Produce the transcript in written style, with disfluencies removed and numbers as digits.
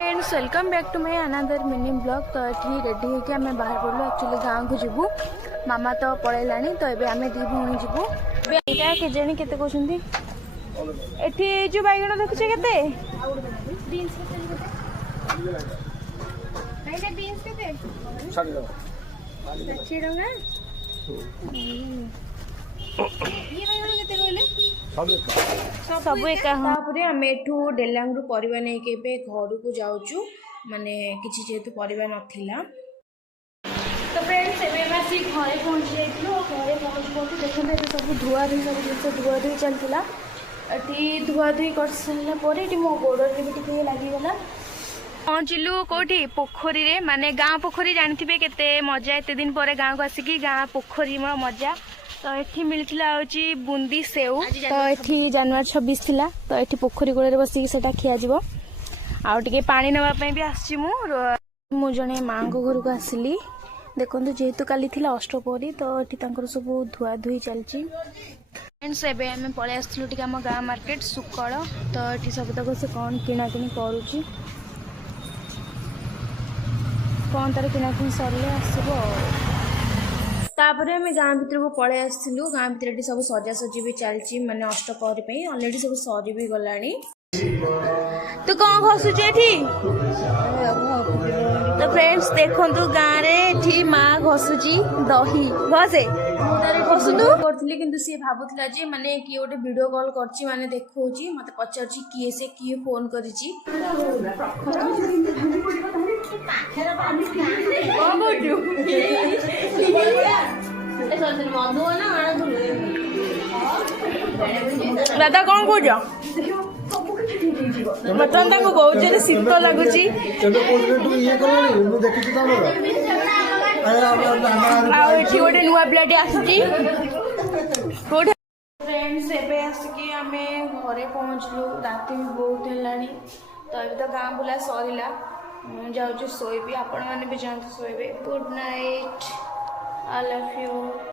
Friends welcome back to my another mini blog. तो ये ready होकर आम बाहर पड़ू एक्चुअली गाँव को जीवु। मामा तो पलैलानी तो ये आम दी भौणी जीवु। यहाँ केजाणी केते कहते एठी जो बैगण देखुचे केते बीन्स केते 60 सब एक आम एठू डेलांगू परिवा नहीं के घर को जाऊँ माने किसी जेहेतु परिवा नाथिला। तो फ्रेंड्स एवं आसिक घरे पहुँची जाइलु। घरे पहुँच देखते ये सब धुआ धुई सब जिन धुआ धुई चलता ये धुआ धुई कर सारापर ये मो गोड़े भी टे लगिगला। पहुँचलु कौटी पोखरी रे माने गाँ पोखरी जानते केते मजा एत दिन पर गाँव को आसिकी गाँ पोखरी मजा। तो ये मिलता हूँ बुंदी सेव। तो ये जनवरी 26 थिला तो ये पोखरी कूल बसिक सेटा खियाजिब आउे पानी नापी भी आसी मु जड़े माँ घर को आसली। देखो जेहेतु काली थिला अष्टपहरी तो ये सब धुआ धुई चलती। फ्रेंड्स एबे आम पलि आसलु टिके आम गाँ मार्केट सुकल। तो ये सब तक से कौन किणाकिणी करुच्ची कौन तार किणाकिणी सरले आसब। तापर आम गाँ भर को पलि आसलु। गाँ भर सब सजासजी भी चलती माने अष्टपहरी अलरेडी सब सरी भी गला। तू कौन घसुच तो फ्रेंड्स देखु गाँव में माँ घसुची दही घसे घसुतु करी कि सी भावुला जे माने किए गोटे वीडियो कॉल करची माने देखौची मत पचार किए से किए फोन करिची दादा कौन कौच बर्तमान बहुत जोर शीत लगुच गोटे नुआ पिलाटी आसुची। फ्रेंड्स एबे आसिकी आमे घरे पहुँचलु। राति भी बहुत है तो अभी तो गाँ बुला सरीला जाऊँ शोबी आपण मैंने भी जाते शोबे। Good night I love you.